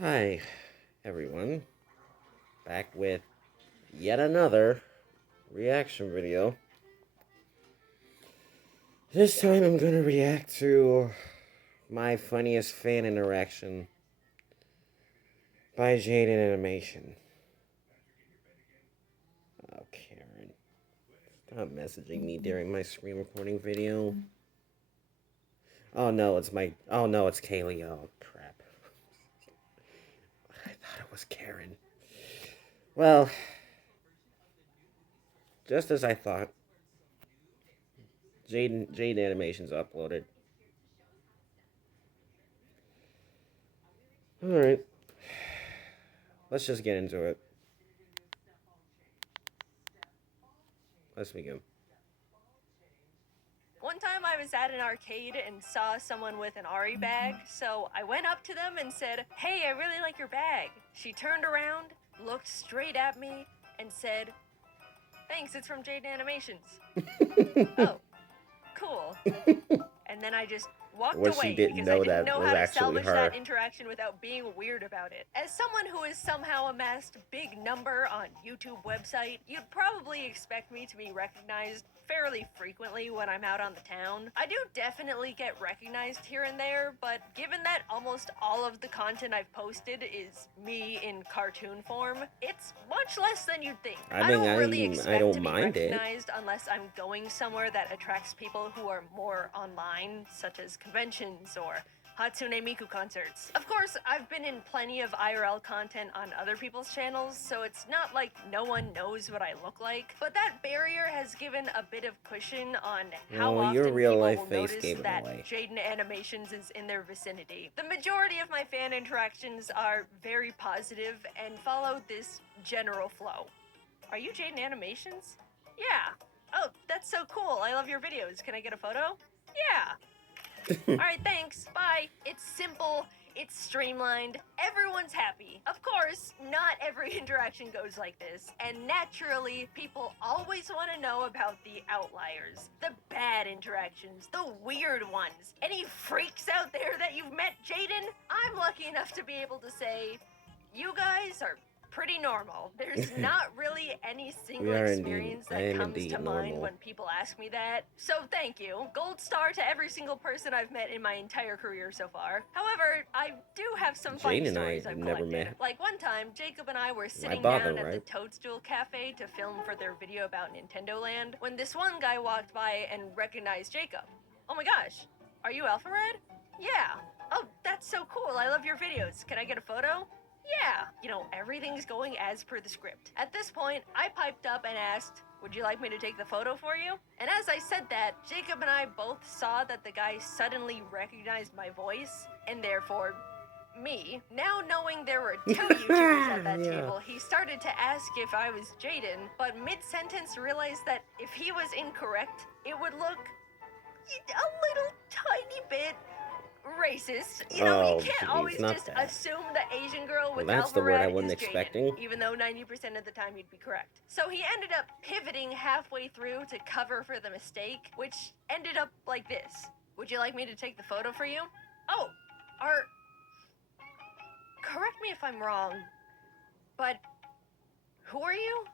Hi, everyone. Back with yet another reaction video. This time I'm gonna react to my funniest fan interaction by JaidenAnimations. Oh, Karen. Stop messaging me during my screen recording video. Oh no, it's Kaylee. Oh crap. I thought it was Karen. Well, just as I thought, JaidenAnimations uploaded. Alright. Let's just get into it. Let's begin. One time I was at an arcade and saw someone with an Ari bag, so I went up to them and said, "Hey, I really like your bag." She turned around, looked straight at me, and said, "Thanks, it's from JaidenAnimations." Oh, cool. And then I just walked What away she didn't because know I didn't that know was how to actually salvage her. that interaction without being weird about it. As someone who has somehow amassed a big number on YouTube website, you'd probably expect me to be recognized fairly frequently when I'm out on the town. I do definitely get recognized here and there, but given that almost all of the content I've posted is me in cartoon form, it's much less than you'd think. I don't really expect to be recognized unless I'm going somewhere that attracts people who are more online, such as conventions or Hatsune Miku concerts. Of course, I've been in plenty of IRL content on other people's channels, so it's not like no one knows what I look like, but that barrier has given a bit of cushion on how often your real people life will face notice gave it that away. JaidenAnimations is in their vicinity. The majority of my fan interactions are very positive and follow this general flow. Are you JaidenAnimations? Yeah. Oh, that's so cool. I love your videos. Can I get a photo? Yeah. Alright, thanks. Bye. It's simple. It's streamlined. Everyone's happy. Of course, not every interaction goes like this, and naturally, people always want to know about the outliers, the bad interactions, the weird ones. Any freaks out there that you've met, Jaiden? I'm lucky enough to be able to say, you guys are pretty normal. There's not really any single experience that comes to mind when people ask me that. So thank you. Gold star to every single person I've met in my entire career so far. However, I do have some funny stories I've collected. Like one time, Jacob and I were sitting down at the Toadstool Cafe to film for their video about Nintendo Land when this one guy walked by and recognized Jacob. Oh my gosh, are you Alpha Red? Yeah. Oh, that's so cool. I love your videos. Can I get a photo? Yeah, everything's going as per the script. At this point, I piped up and asked, would you like me to take the photo for you? And as I said that, Jacob and I both saw that the guy suddenly recognized my voice, and therefore, me. Now knowing there were two YouTubers at that table, he started to ask if I was Jaiden, but mid-sentence realized that if he was incorrect, it would look a little tiny bit racist. You can't always just assume the Asian girl with that's the word I wasn't expecting. Even though 90% of the time you'd be correct. So he ended up pivoting halfway through to cover for the mistake, which ended up like this. Would you like me to take the photo for you? Oh, correct me if I'm wrong, but who are you?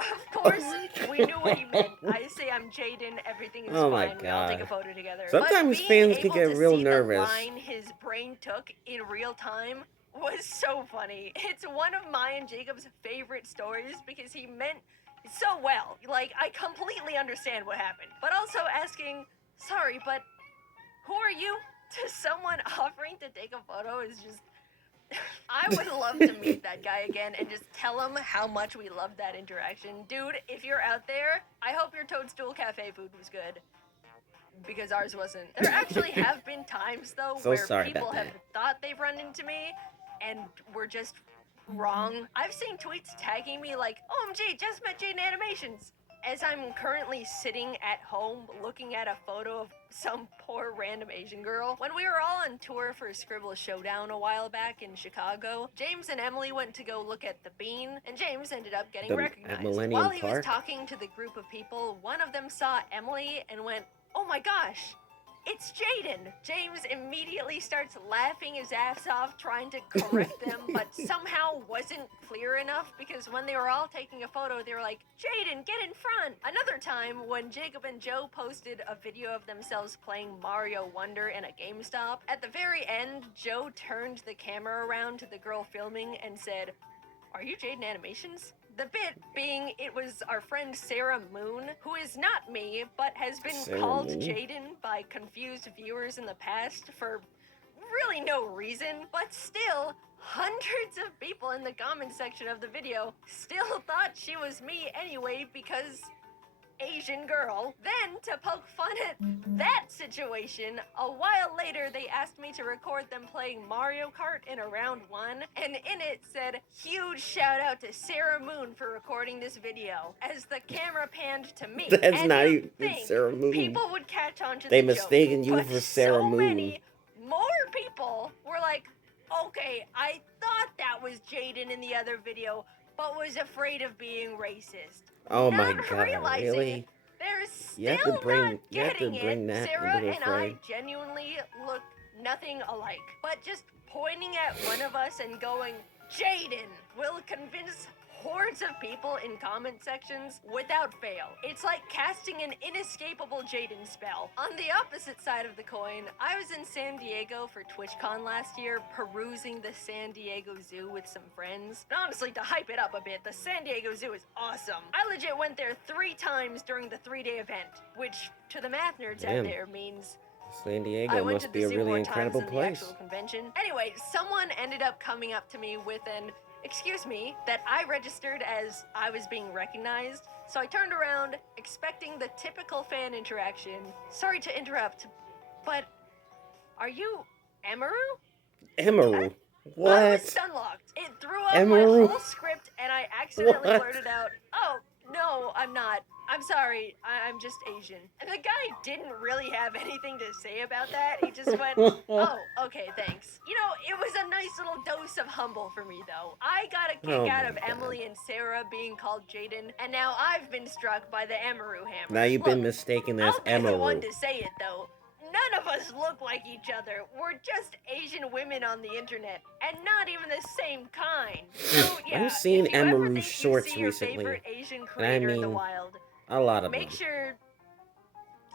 Of course, we knew what he meant. I say I'm Jaiden, everything is fine, we all take a photo together. Sometimes fans can get real nervous. The line his brain took in real time was so funny. It's one of my and Jacob's favorite stories because he meant so well. Like, I completely understand what happened. But also asking, sorry, but who are you? To someone offering to take a photo is just... I would love to meet that guy again and just tell him how much we loved that interaction. Dude, if you're out there, I hope your Toadstool Cafe food was good. Because ours wasn't. There actually have been times, though, where people have thought they've run into me and were just wrong. I've seen tweets tagging me like, OMG, just met JaidenAnimations. As I'm currently sitting at home looking at a photo of some poor random Asian girl. When we were all on tour for Scribble Showdown a while back in Chicago, James and Emily went to go look at the Bean, and James ended up getting recognized. While he was talking to the group of people, one of them saw Emily and went, oh my gosh, It's Jaiden! James immediately starts laughing his ass off trying to correct them, but somehow wasn't clear enough because when they were all taking a photo, they were like, Jaiden, get in front! Another time, when Jacob and Joe posted a video of themselves playing Mario Wonder in a GameStop, at the very end, Joe turned the camera around to the girl filming and said, "Are you JaidenAnimations?" The bit being it was our friend Sarah Moon, who is not me, but has been Sarah called Moon? Jaiden by confused viewers in the past for really no reason, but still, hundreds of people in the comment section of the video still thought she was me anyway because Asian girl. Then, to poke fun at that situation, a while later they asked me to record them playing Mario Kart in a round 1, and in it said, "Huge shout out to Sarah Moon for recording this video," as the camera panned to me. That's and not you'd even think Sarah Moon. people would catch on to They the mistaken joke, you but for Sarah so Moon. many more people were like, okay, I thought that was Jaiden in the other video, but was afraid of being racist. Oh Not my god, realizing really? they're You have still to bring not getting it. that Sarah into the and fray. I genuinely look nothing alike, but just pointing at one of us and going, Jaiden, will convince hordes of people in comment sections without fail. It's like casting an inescapable Jaiden spell. On the opposite side of the coin, I was in San Diego for TwitchCon last year, perusing the San Diego Zoo with some friends. And honestly, to hype it up a bit, the San Diego Zoo is awesome. I legit went there 3 times during the 3-day event, which to the math nerds out Damn. there means San I Diego went must to be the a zoo really more incredible times than the place. actual convention. Anyway, someone ended up coming up to me with an "excuse me" that I registered as I was being recognized. So I turned around, expecting the typical fan interaction. Sorry to interrupt, but are you Emaru? Emerald. I was What? stunlocked. It threw up Emerald? my whole script, and I accidentally What? blurted out, "Oh, no, I'm not. I'm sorry. I'm just Asian." And the guy didn't really have anything to say about that. He just went, "Oh, okay, thanks." You know, it was a nice little dose of humble for me, though. I got a kick Oh out my of God. Emily and Sarah being called Jaiden, and now I've been struck by the Emaru hammer. Now you've been Look, mistaken as I'll be the one Emerald. to say it, though. None of us look like each other. We're just Asian women on the internet, and not even the same kind. So yeah, I've seen if you ever Emaru think shorts you see your recently, favorite Asian and I creator in the mean, wild, a lot of make them. sure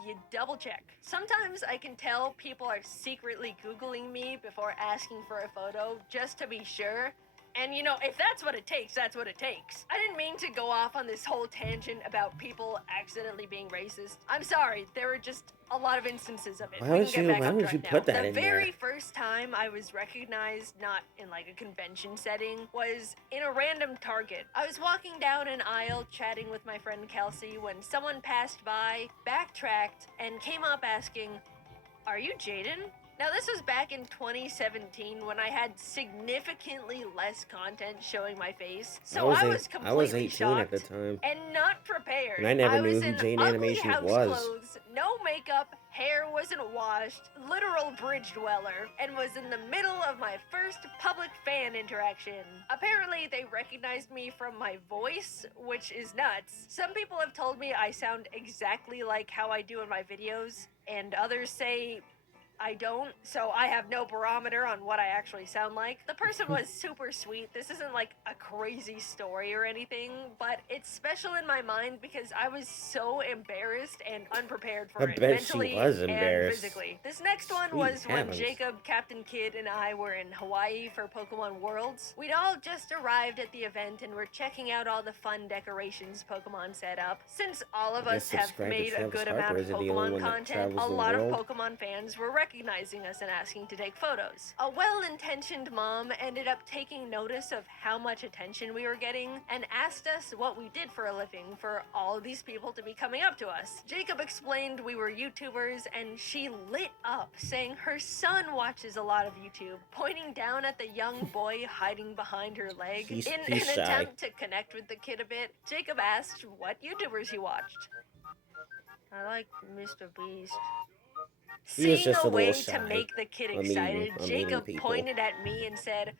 you double check. Sometimes I can tell people are secretly Googling me before asking for a photo just to be sure. And you know, if that's what it takes, that's what it takes. I didn't mean to go off on this whole tangent about people accidentally being racist. I'm sorry, there were just a lot of instances of it. Why We would can get you- back why on would track you now. put that the in very there? first time I was recognized, not in like a convention setting, was in a random Target. I was walking down an aisle chatting with my friend Kelsey when someone passed by, backtracked, and came up asking, "Are you Jaiden?" Now, this was back in 2017 when I had significantly less content showing my face, so I was completely I was 18 shocked at the time. and not prepared. And I never knew was who in JaidenAnimations ugly house was. clothes, no makeup, hair wasn't washed, literal bridge dweller, and was in the middle of my first public fan interaction. Apparently, they recognized me from my voice, which is nuts. Some people have told me I sound exactly like how I do in my videos, and others say I don't, so I have no barometer on what I actually sound like. The person was super sweet. This isn't like a crazy story or anything, but it's special in my mind because I was so embarrassed and unprepared for I it, bet she mentally was and embarrassed. physically. This next one Sweet was when heavens. Jacob, Captain Kidd, and I were in Hawaii for Pokemon Worlds. We'd all just arrived at the event and were checking out all the fun decorations Pokemon set up. Since all of I guess us have subscribe to made a Travis good Harper. amount of Is it the only Pokemon one that content, travels a the lot of world? Pokemon fans were recognizing us and asking to take photos. A well-intentioned mom ended up taking notice of how much attention we were getting and asked us what we did for a living for all of these people to be coming up to us. Jacob explained we were YouTubers and she lit up, saying her son watches a lot of YouTube, pointing down at the young boy hiding behind her leg. He's In an shy. attempt to connect with the kid a bit, Jacob asked what YouTubers he watched. I like Mr. Beast. He was Seeing just a a little way to shy. make the kid I'm eating- excited, I'm eating Jacob people. pointed at me and said,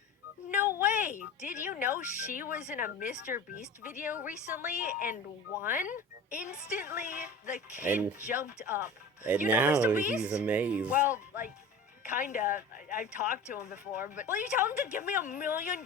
No way! Did you know she was in a Mr. Beast video recently and won? Instantly, the kid And jumped up. and You know now Mr. he's Beast? amazed. Well, like, kinda. I've talked to him before, but will you tell him to give me $1 million?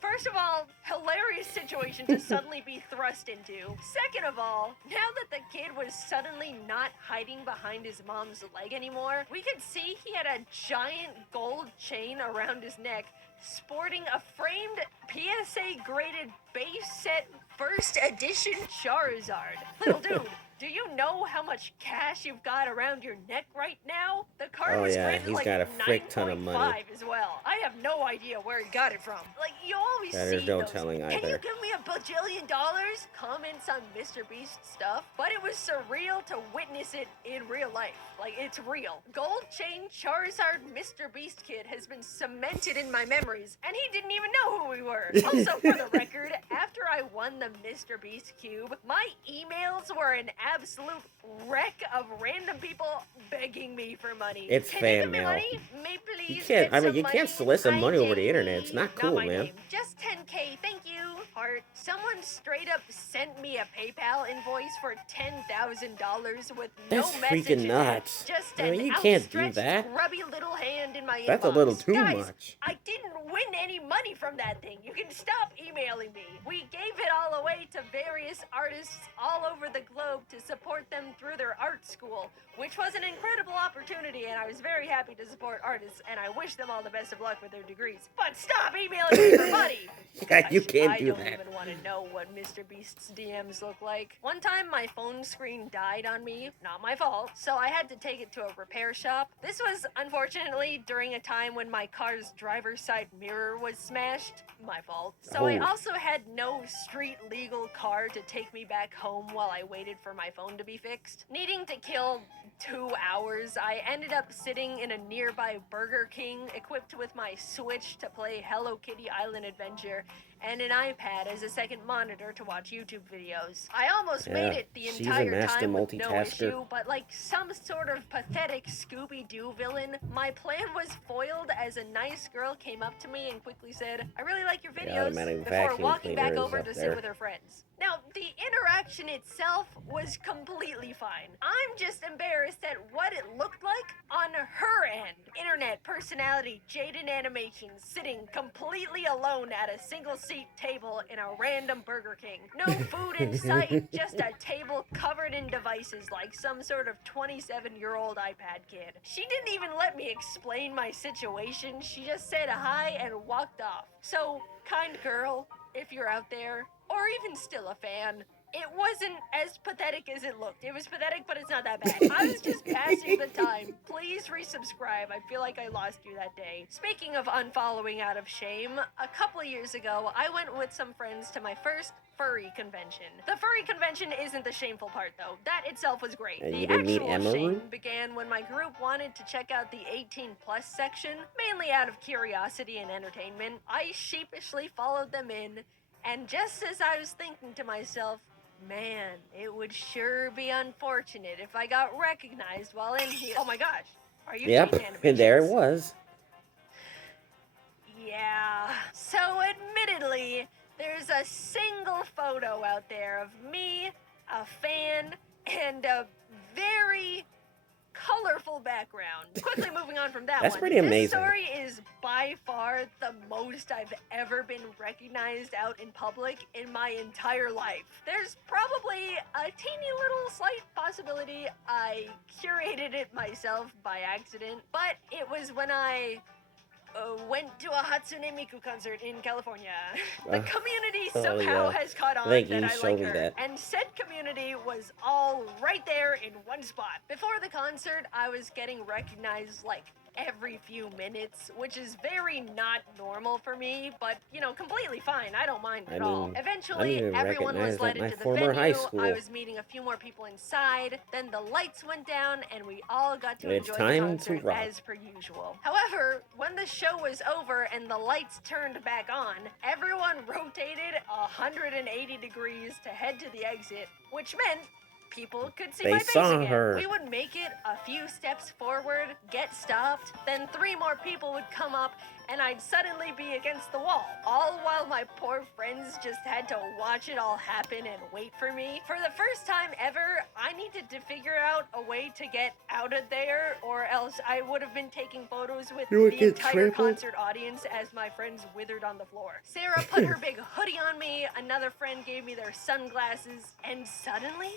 First of all, hilarious situation to suddenly be thrust into. Second of all, now that the kid was suddenly not hiding behind his mom's leg anymore, we could see he had a giant gold chain around his neck, sporting a framed PSA graded base set first edition Charizard. Little dude, do you know how much cash you've got around your neck right now? The card Oh was yeah, graded he's like got a frick ton of 9.5 money. as well. I have no idea where he got it from. Like, you always There's see no those, telling "Can you either. give me $1 bajillion?" comments on Mr. Beast stuff, but it was surreal to witness it in real life. Like, it's real. Gold chain Charizard Mr. Beast kid has been cemented in my memories, and he didn't even know who we were. Also, for the record, after I won the Mr. Beast cube, my emails were an absolute wreck of random people begging me for money. It's Can fan you give me mail. money? Me, please. You can't. Get I mean, some you money. can't solicit Hi, money over the internet. JD. It's not Not cool, my man. name. Just 10K, thank you. Heart. Someone straight up sent me a PayPal invoice for $10,000 with That's no message freaking in nuts. it. Just I mean, an you can't do outstretched, that. grubby little hand in my inbox. That's a little too Guys, much. I didn't win any money from that thing. You can stop emailing me. We gave it all away to various artists all over the globe to support them through their art school, which was an incredible opportunity, and I was very happy to support artists, and I wish them all the best of luck with their degrees. But stop emailing me for money! Yeah, you Gosh, can't do I don't that. even want to know what Mr. Beast's DMs look like. One time, my phone screen died on me. Not my fault. So I had to take it to a repair shop. This was, unfortunately, during a time when my car's driver's side mirror was smashed. My fault. So I Oh. also had no street legal car to take me back home while I waited for my phone to be fixed. Needing to kill 2 hours, I ended up sitting in a nearby Burger King equipped with my Switch to play Hello Kitty Island Adventure and an iPad as a second monitor to watch YouTube videos. I almost made Yeah, it the she's a entire master time with no multitasker. issue, but like some sort of pathetic Scooby-Doo villain, my plan was foiled as a nice girl came up to me and quickly said, "I really like your The videos," automatic before vacuum walking back cleaner is over up to there. sit with her friends. Now, the interaction itself was completely fine. I'm just embarrassed at what it looked like on her end. Internet personality JaidenAnimations sitting completely alone at a single seat table in a random Burger King. No food in sight, just a table covered in devices like some sort of 27-year-old iPad kid. She didn't even let me explain my situation. She just said hi and walked off. So, kind girl, if you're out there, or even still a fan, it wasn't as pathetic as it looked. It was pathetic, but it's not that bad. I was just passing the time. Please resubscribe. I feel like I lost you that day. Speaking of unfollowing out of shame, a couple of years ago, I went with some friends to my first furry convention. The furry convention isn't the shameful part, though. That itself was great. And The you didn't meet actual shame Emeru? began when my group wanted to check out the 18+ section, mainly out of curiosity and entertainment. I sheepishly followed them in, and just as I was thinking to myself, man, it would sure be unfortunate if I got recognized while in here. Oh my gosh, are you Yep, JaidenAnimations? and there it was. Yeah. So admittedly, there's a single photo out there of me, a fan, and a very colorful background. Quickly moving on from that That's one. pretty amazing. This story is by far the most I've ever been recognized out in public in my entire life. There's probably a teeny little slight possibility I curated it myself by accident, but it was when I went to a Hatsune Miku concert in California. The community somehow has caught on Thank that you, I show like me her, that. and said community was all right there in one spot. Before the concert, I was getting recognized like every few minutes, which is very not normal for me, but you know, completely fine. I don't mind at all. I'm Eventually, even everyone was recognized led at my into the former venue. high school. I was meeting a few more people inside. Then the lights went down, and we all got to It's enjoy time the to concert rock. as per usual. However, when the show was over and the lights turned back on, everyone rotated 180 degrees to head to the exit, which meant people could see They my face saw again. her. We would make it a few steps forward, get stopped, then 3 more people would come up, and I'd suddenly be against the wall, all while my poor friends just had to watch it all happen and wait for me. For the first time ever, I needed to figure out a way to get out of there, or else I would have been taking photos with the entire concert audience as my friends withered on the floor. Sarah put her big hoodie on me, another friend gave me their sunglasses, and suddenly,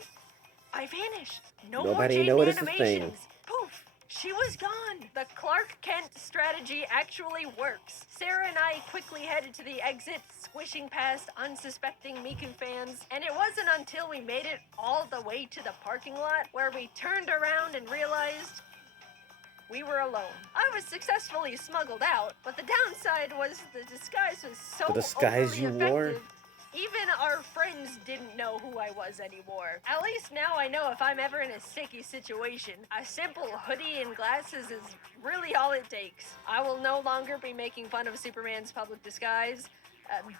I vanished. Nobody more noticed a thing. JaidenAnimations. Poof! She was gone. The Clark Kent strategy actually works. Sarah and I quickly headed to the exit, squishing past unsuspecting Miku fans, and it wasn't until we made it all the way to the parking lot where we turned around and realized we were alone. I was successfully smuggled out, but the downside was the disguise was so The disguise overly you effective. wore? Even our friends didn't know who I was anymore. At least now I know if I'm ever in a sticky situation, a simple hoodie and glasses is really all it takes. I will no longer be making fun of Superman's public disguise.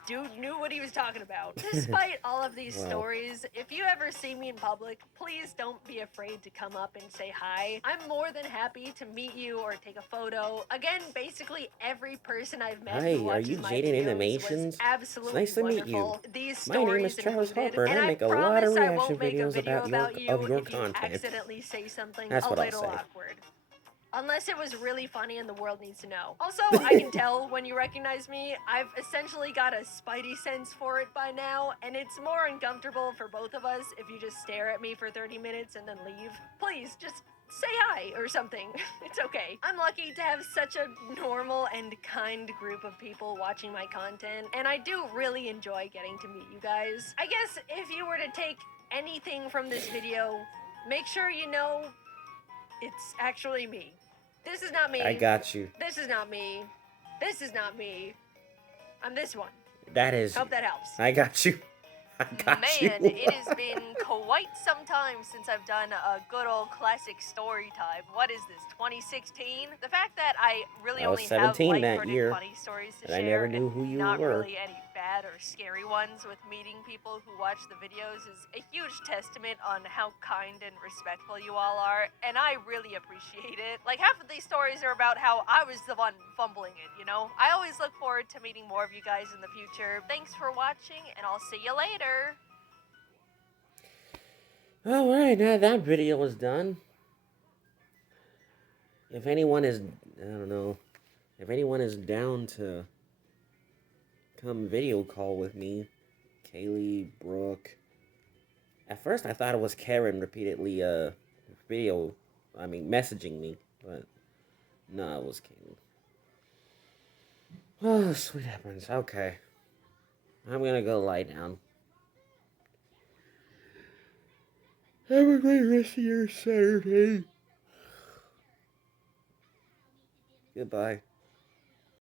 Dude knew what he was talking about. Despite all of these Wow. stories, if you ever see me in public, please don't be afraid to come up and say hi. I'm more than happy to meet you or take a photo. Again, basically every person I've met Hi, who are watches you my videos JaidenAnimations? was absolutely It's nice to meet you. wonderful. These My name is stories Charles included, Harper, and I make a lot of promise I reaction won't make a videos video about your if you content. accidentally say something That's a what I'll little say. awkward. Unless it was really funny and the world needs to know. Also, I can tell when you recognize me. I've essentially got a spidey sense for it by now, and it's more uncomfortable for both of us if you just stare at me for 30 minutes and then leave. Please, just say hi or something. It's okay. I'm lucky to have such a normal and kind group of people watching my content, and I do really enjoy getting to meet you guys. I guess if you were to take anything from this video, make sure you know it's actually me. This is not me. I got you. This is not me. This is not me. I'm this one. That is. Hope that helps. I got you. I got you. Man, it has been quite some time since I've done a good old classic story time. What is this, 2016? The fact that I really I was only 17 have that lighthearted year, funny stories to and I share never knew who you not were. really any bad or scary ones with meeting people who watch the videos is a huge testament on how kind and respectful you all are, and I really appreciate it. Like, half of these stories are about how I was the one fumbling it, you know? I always look forward to meeting more of you guys in the future. Thanks for watching, and I'll see you later. Alright, now that video is done. If anyone is, I don't know, if anyone is down to come video call with me, Kaylee, Brooke. At first I thought it was Karen repeatedly, messaging me, but no, it was Kaylee. Oh, sweet heavens, okay. I'm gonna go lie down. Have a great rest of your Saturday. Goodbye.